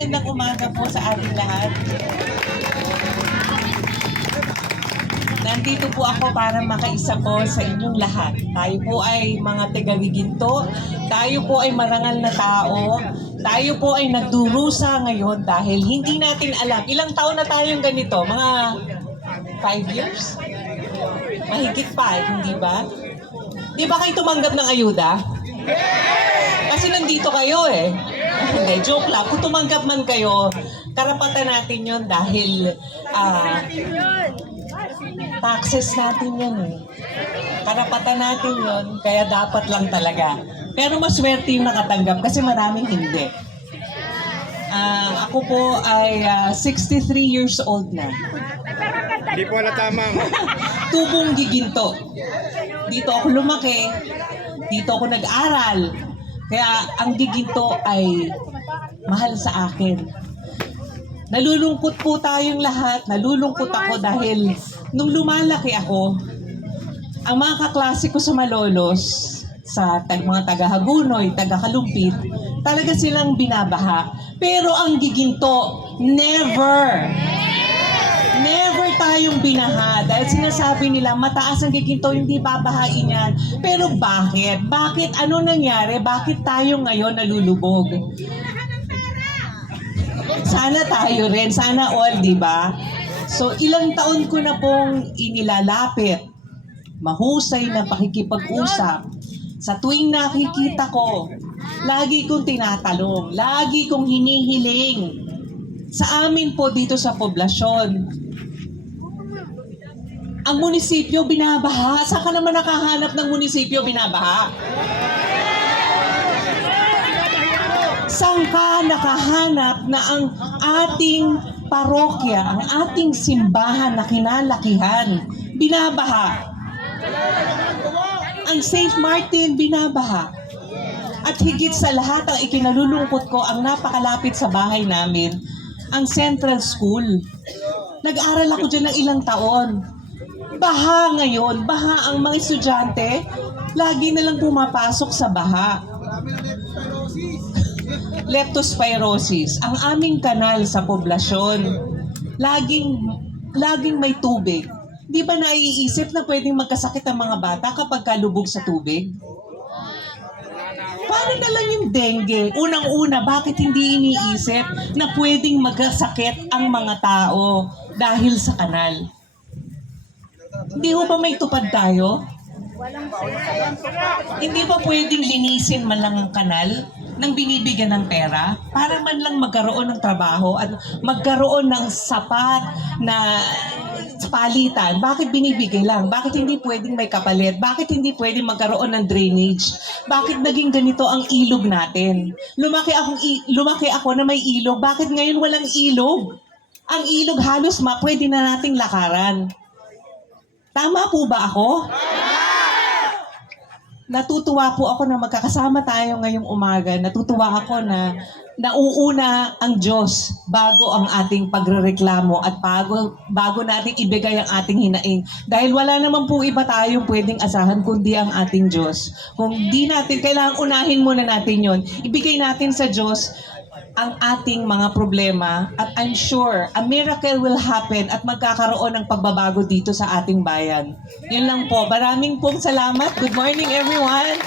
Magandang umaga po sa ating lahat. Nandito po ako para makaisa po sa inyong lahat. Tayo po ay mga tagagiginto. Tayo po ay marangal na tao. Tayo po ay nagdurusa ngayon dahil hindi natin alam. Ilang taon na tayong ganito? Mga five years? Mahigit pa, hindi ba? Di ba kayo tumanggap ng ayuda? Kasi nandito kayo eh. Hindi, joke lang. Kung tumanggap man kayo, karapatan natin yon dahil ah, taxes natin yan eh. Karapatan natin yon kaya dapat lang talaga. Pero maswerte yung nakatanggap kasi maraming hindi. Ah, ako po ay ah, 63 years old na. Hindi po halata, ma'am. Tubong giginto. Dito ako lumaki. Dito ako nag-aral. Kaya ang giginto ay mahal sa akin. Nalulungkot po tayong lahat. Nalulungkot ako dahil nung lumalaki ako, ang mga kaklase ko sa Malolos, sa tag, mga taga-Hagunoy, taga-Kalumpit, talaga silang binabaha. Pero ang giginto, never! Tayong binaha dahil sinasabi nila mataas ang giginto, hindi babahain yan. Pero bakit? Bakit? Ano nangyari? Bakit tayo ngayon nalulubog? Sana tayo rin. Sana all, di ba? So, ilang taon ko na pong inilalapit. Mahusay na pakikipag-usap. Sa tuwing nakikita ko, lagi kong tinatalong, lagi kong hinihiling sa amin po dito sa poblasyon. Ang munisipyo binabaha. Saan ka naman nakahanap ng munisipyo binabaha? Saan ka nakahanap na ang ating parokya, ang ating simbahan na kinalakihan, binabaha? Ang St. Martin, binabaha. At higit sa lahat, ang ikinalulungkot ko, ang napakalapit sa bahay namin, ang Central School. Nag-aral ako dyan ng ilang taon. Baha ngayon, baha ang mga estudyante, lagi na lang pumapasok sa baha. Leptospirosis, ang aming kanal sa poblasyon, laging, laging may tubig. Di ba naiisip na pwedeng magkasakit ang mga bata kapag kalubog sa tubig? Paano na lang yung dengue? Unang-una, bakit hindi iniisip na pwedeng magkasakit ang mga tao dahil sa kanal? Hindi ho ba may tupad tayo? Hindi ba pwedeng linisin man lang ang kanal nang binibigyan ng pera para man lang magkaroon ng trabaho at magkaroon ng sapat na palitan. Bakit binibigay lang? Bakit hindi pwedeng may kapalit? Bakit hindi pwedeng magkaroon ng drainage? Bakit naging ganito ang ilog natin? Lumaki, akong lumaki ako na may ilog. Bakit ngayon walang ilog? Ang ilog halos ma, pwede na nating lakaran. Tama po ba ako? Natutuwa po ako na magkakasama tayo ngayong umaga. Natutuwa ako na nauuna ang Diyos bago ang ating pagrereklamo at bago, bago natin ibigay ang ating hinaing. Dahil wala naman po iba tayong pwedeng asahan kundi ang ating Diyos. Kung di natin, kailangan unahin muna natin yon Ibigay natin sa Diyos ang ating mga problema at I'm sure a miracle will happen at magkakaroon ng pagbabago dito sa ating bayan. Yun lang po. Maraming pong salamat. Good morning everyone.